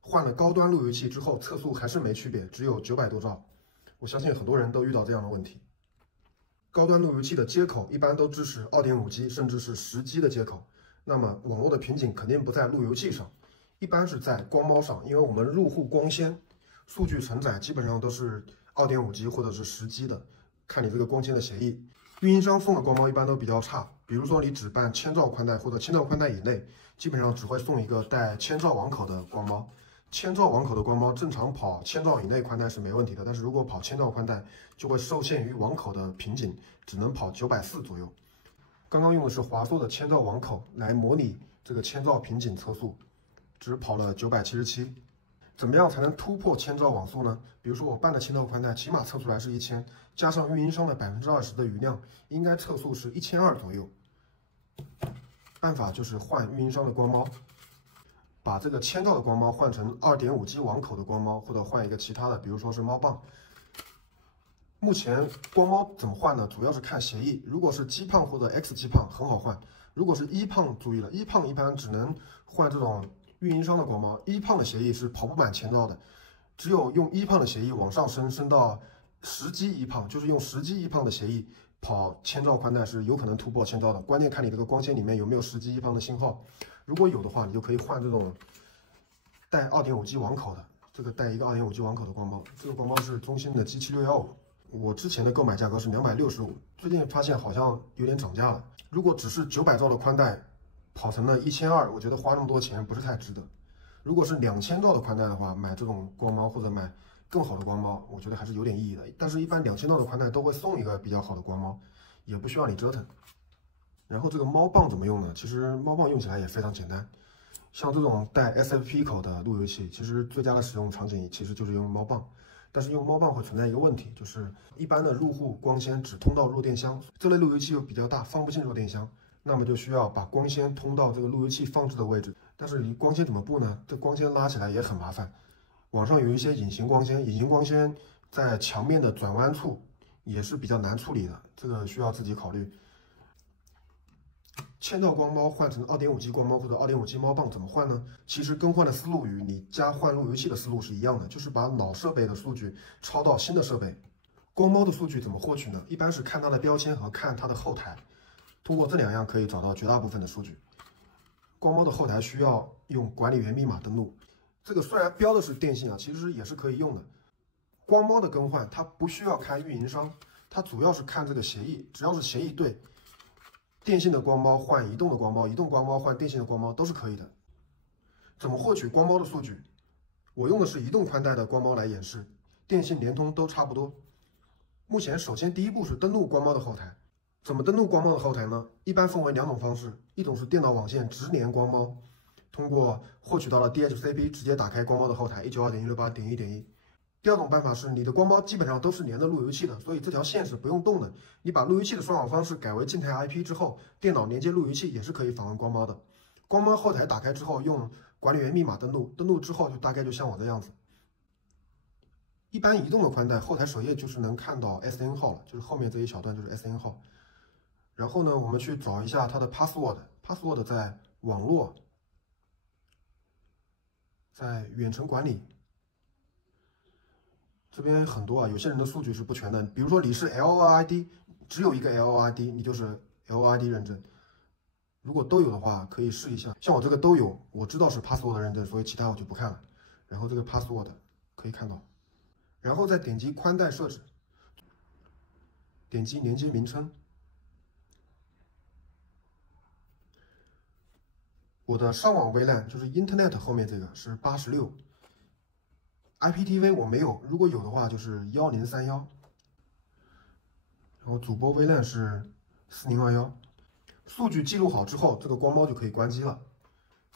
换了高端路由器之后，测速还是没区别，只有900多兆。我相信很多人都遇到这样的问题。高端路由器的接口一般都支持 2.5G 甚至是10G 的接口，那么网络的瓶颈肯定不在路由器上，一般是在光猫上，因为我们入户光纤数据承载基本上都是 2.5G 或者是10G 的，看你这个光纤的协议。运营商送的光猫一般都比较差，比如说你只办1000兆宽带或者1000兆宽带以内，基本上只会送一个带1000兆网口的光猫。1000兆网口的光猫正常跑1000兆以内宽带是没问题的，但是如果跑1000兆宽带，就会受限于网口的瓶颈，只能跑940左右。刚刚用的是华硕的1000兆网口来模拟这个1000兆瓶颈测速，只跑了977。怎么样才能突破1000兆网速呢？比如说我办的1000兆宽带，起码测出来是1000，加上运营商的20%的余量，应该测速是1200左右。办法就是换运营商的光猫，把这个1000兆的光猫换成2.5G 网口的光猫，或者换一个其他的，比如说是猫棒。目前光猫怎么换呢？主要是看协议，如果是 G 胖或者 X G 胖很好换，如果是1胖，注意了，1胖一般只能换这种运营商的光猫，1胖的协议是跑不满1000兆的，只有用1胖的协议往上升到10G 1胖，就是用10G 1胖的协议跑1000兆宽带是有可能突破1000兆的，关键看你这个光纤里面有没有10G 1胖的信号，如果有的话，你就可以换这种带 2.5G 网口的，这个带一个 2.5G 网口的光猫，这个光猫是中兴的 G7615。我之前的购买价格是265，最近发现好像有点涨价了。如果只是900兆的宽带，跑成了1200，我觉得花那么多钱不是太值得。如果是2000兆的宽带的话，买这种光猫或者买更好的光猫，我觉得还是有点意义的。但是，一般2000兆的宽带都会送一个比较好的光猫，也不需要你折腾。然后这个猫棒怎么用呢？其实猫棒用起来也非常简单，像这种带 SFP 口的路由器，其实最佳的使用场景其实就是用猫棒。但是用猫棒会存在一个问题，就是一般的入户光纤只通到弱电箱，这类路由器又比较大，放不进弱电箱，那么就需要把光纤通到这个路由器放置的位置。但是你光纤怎么布呢？这光纤拉起来也很麻烦。网上有一些隐形光纤，隐形光纤在墙面的转弯处也是比较难处理的，这个需要自己考虑。1000兆光猫换成2.5G 光猫或者2.5G 猫棒怎么换呢？其实更换的思路与你家换路由器的思路是一样的，就是把老设备的数据抄到新的设备。光猫的数据怎么获取呢？一般是看它的标签和看它的后台，通过这2样可以找到绝大部分的数据。光猫的后台需要用管理员密码登录，这个虽然标的是电信啊，其实也是可以用的。光猫的更换它不需要开运营商，它主要是看这个协议，只要是协议对。电信的光猫换移动的光猫，移动光猫换电信的光猫都是可以的。怎么获取光猫的数据？我用的是移动宽带的光猫来演示，电信、联通都差不多。目前首先第一步是登录光猫的后台。怎么登录光猫的后台呢？一般分为2种方式，一种是电脑网线直连光猫，通过获取到了 DHCP 直接打开光猫的后台 192.168.1.1。第二种办法是你的光猫基本上都是连着路由器的，所以这条线是不用动的。你把路由器的双网方式改为静态 IP 之后，电脑连接路由器也是可以访问光猫的。光猫后台打开之后，用管理员密码登录，登录之后就大概就像我这样子。一般移动的宽带后台首页就是能看到 SN 号了，就是后面这一小段就是 SN 号。然后呢，我们去找一下它的 password 在网络，在远程管理。这边很多啊，有些人的数据是不全的，比如说你是 LOID， 只有一个 LOID， 你就是 LOID 认证。如果都有的话，可以试一下。像我这个都有，我知道是 password 认证，所以其他我就不看了。然后这个 password 可以看到，然后再点击宽带设置，点击连接名称。我的上网 VLAN 就是 Internet 后面这个是86。IPTV 我没有，如果有的话就是1031，然后主播 VLAN 是4021。数据记录好之后，这个光猫就可以关机了。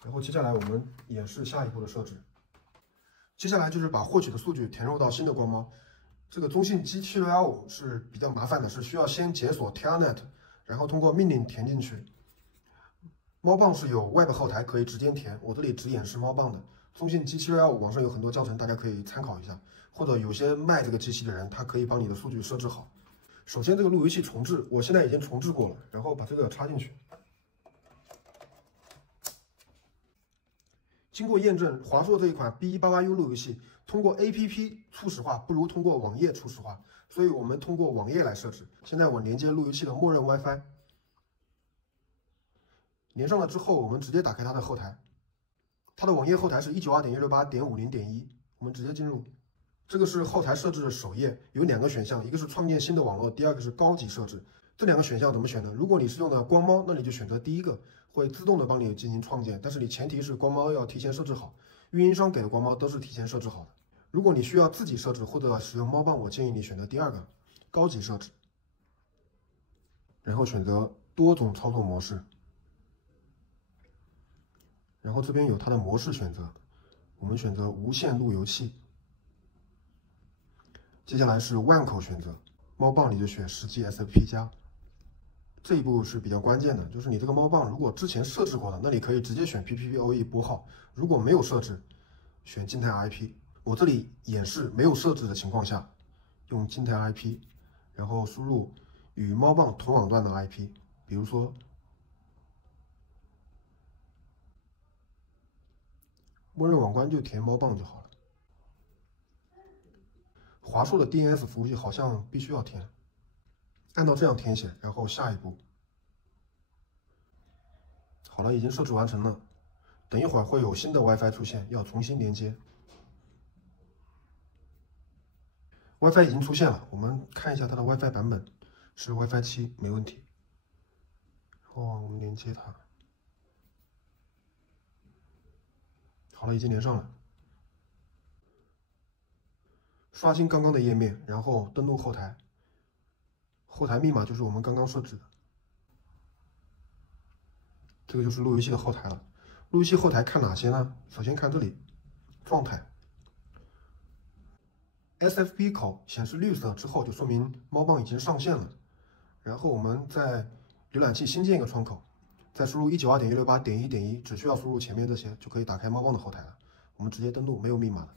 然后接下来我们演示下一步的设置。接下来就是把获取的数据填入到新的光猫。这个中信 G7615是比较麻烦的，是需要先解锁 Telnet， 然后通过命令填进去。猫棒是有 Web 后台可以直接填，我这里只演示猫棒的。中信 G7615网上有很多教程，大家可以参考一下，或者有些卖这个机器的人，他可以帮你的数据设置好。首先这个路由器重置，我现在已经重置过了，然后把这个插进去。经过验证，华硕这一款 B188U 路由器通过 APP 初始化不如通过网页初始化，所以我们通过网页来设置。现在我连接路由器的默认 WiFi， 连上了之后，我们直接打开它的后台，它的网页后台是 192.168.50.1， 我们直接进入。这个是后台设置的首页，有2个选项，一个是创建新的网络，第二个是高级设置。这2个选项怎么选呢？如果你是用的光猫，那你就选择第一个，会自动的帮你进行创建，但是你前提是光猫要提前设置好，运营商给的光猫都是提前设置好的。如果你需要自己设置或者使用猫棒，我建议你选择第2个，高级设置，然后选择多种操作模式，然后这边有它的模式选择，我们选择无线路由器。接下来是万口选择，猫棒你就选10G SFP 加。这一步是比较关键的，就是你这个猫棒如果之前设置过的，那你可以直接选 PPPoE 拨号；如果没有设置，选静态 IP。我这里演示没有设置的情况下，用静态 IP， 然后输入与猫棒同网段的 IP， 比如说默认网关就填猫棒就好了。华硕的 DNS 服务器好像必须要填。按照这样填写，然后下一步，好了，已经设置完成了。等一会儿会有新的 WiFi 出现，要重新连接。WiFi 已经出现了，我们看一下它的 WiFi 版本是 WiFi 7，没问题。然后我们连接它，好了，已经连上了。刷新刚刚的页面，然后登录后台。后台密码就是我们刚刚设置的，这个就是路由器的后台了。路由器后台看哪些呢？首先看这里，状态 ，SFP 口显示绿色之后，就说明猫棒已经上线了。然后我们在浏览器新建一个窗口，再输入192.168.1.1，只需要输入前面这些就可以打开猫棒的后台了。我们直接登录，没有密码的。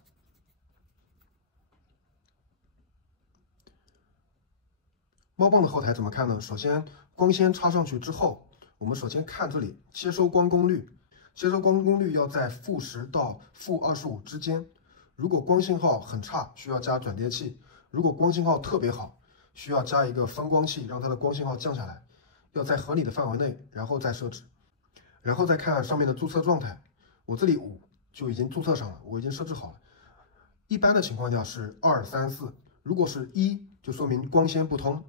猫棒的后台怎么看呢？首先，光纤插上去之后，我们首先看这里接收光功率，接收光功率要在-10到-25之间。如果光信号很差，需要加转接器；如果光信号特别好，需要加一个分光器，让它的光信号降下来，要在合理的范围内，然后再设置。然后再看上面的注册状态，我这里5就已经注册上了，我已经设置好了。一般的情况下是2、3、4，如果是1，就说明光纤不通。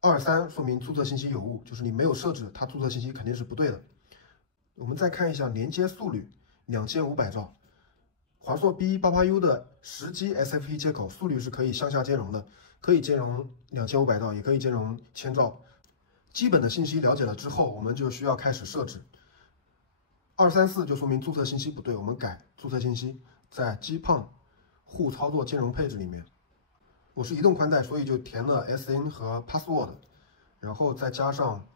2、3说明注册信息有误，就是你没有设置，它注册信息肯定是不对的。我们再看一下连接速率，2500兆。华硕 B188U 的10G SFP 接口速率是可以向下兼容的，可以兼容2500兆，也可以兼容1000兆。基本的信息了解了之后，我们就需要开始设置。2、3、4就说明注册信息不对，我们改注册信息，在 GPON 互操作兼容配置里面。我是移动宽带，所以就填了 SN 和 password， 然后再加上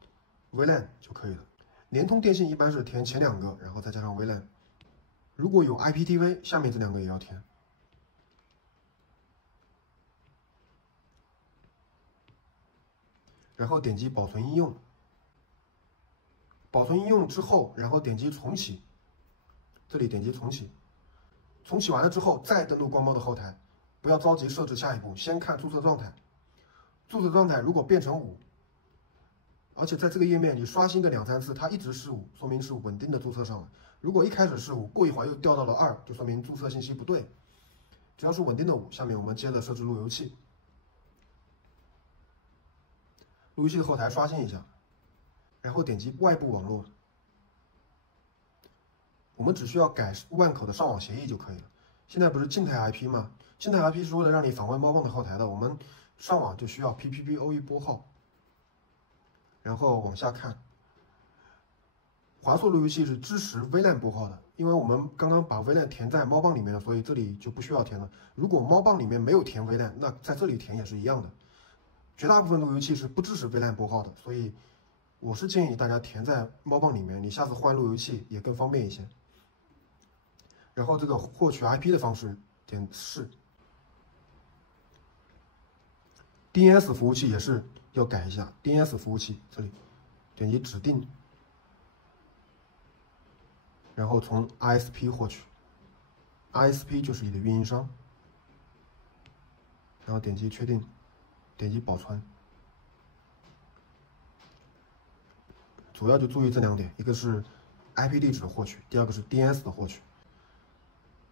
VLAN 就可以了。联通电信一般是填前2个，然后再加上 VLAN。如果有 IPTV， 下面这2个也要填。然后点击保存应用，保存应用之后，然后点击重启，这里点击重启，重启完了之后再登录光猫的后台。不要着急设置下一步，先看注册状态。注册状态如果变成5，而且在这个页面你刷新个2、3次，它一直是5，说明是稳定的注册上了。如果一开始是5，过一会儿又掉到了2，就说明注册信息不对。只要是稳定的5，下面我们接着设置路由器。路由器的后台刷新一下，然后点击外部网络，我们只需要改万口的上网协议就可以了。现在不是静态 IP 吗？静态 IP 是为了让你访问猫棒的后台的，我们上网就需要 PPPoE 拨号，然后往下看。华硕路由器是支持 VLAN 拨号的，因为我们刚刚把 VLAN 填在猫棒里面了，所以这里就不需要填了。如果猫棒里面没有填 VLAN， 那在这里填也是一样的。绝大部分路由器是不支持 VLAN 拨号的，所以我是建议大家填在猫棒里面，你下次换路由器也更方便一些。然后这个获取 IP 的方式点是。DNS 服务器也是要改一下 ，DNS 服务器这里点击指定，然后从 ISP 获取。，ISP 就是你的运营商，然后点击确定，点击保存。主要就注意这2点，一个是 IP 地址的获取，第二个是 DNS 的获取。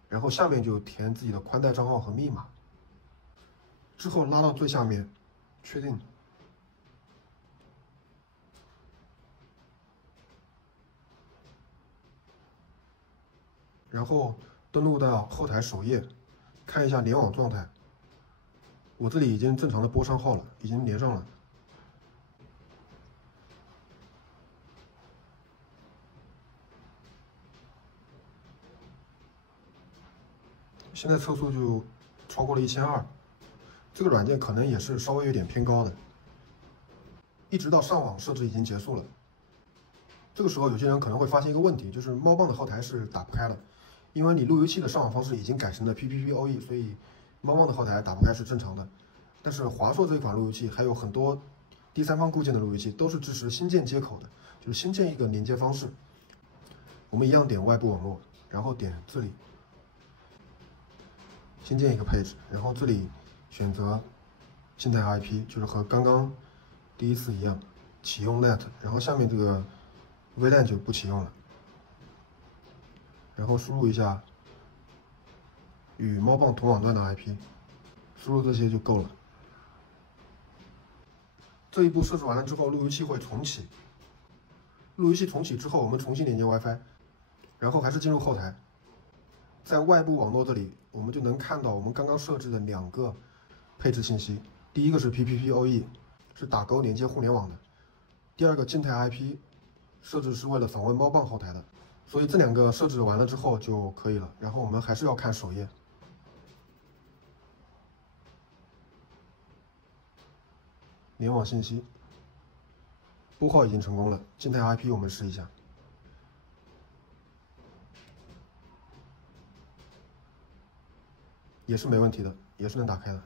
然后下面就填自己的宽带账号和密码，之后拉到最下面，确定。然后登录到后台首页，看一下联网状态。我这里已经正常的拨上号了，已经连上了。现在测速就超过了1200，这个软件可能也是稍微有点偏高的。一直到上网设置已经结束了，这个时候有些人可能会发现一个问题，就是猫棒的后台是打不开的，因为你路由器的上网方式已经改成了 PPPoE， 所以猫棒的后台打不开是正常的。但是华硕这款路由器还有很多第三方固件的路由器都是支持新建接口的，就是新建一个连接方式。我们一样点外部网络，然后点这里。新建一个配置，然后这里选择静态 IP， 就是和刚刚第一次一样，启用 NET， 然后下面这个 VLAN 就不启用了，然后输入一下与猫棒同网段的 IP， 输入这些就够了。这一步设置完了之后，路由器会重启。路由器重启之后，我们重新连接 WiFi， 然后还是进入后台。在外部网络这里，我们就能看到我们刚刚设置的2个配置信息。第一个是 PPPoE， 是打勾连接互联网的；第二个静态 IP， 设置是为了访问猫棒后台的。所以这2个设置完了之后就可以了。然后我们还是要看首页，联网信息，拨号已经成功了。静态 IP 我们试一下。也是没问题的，也是能打开的。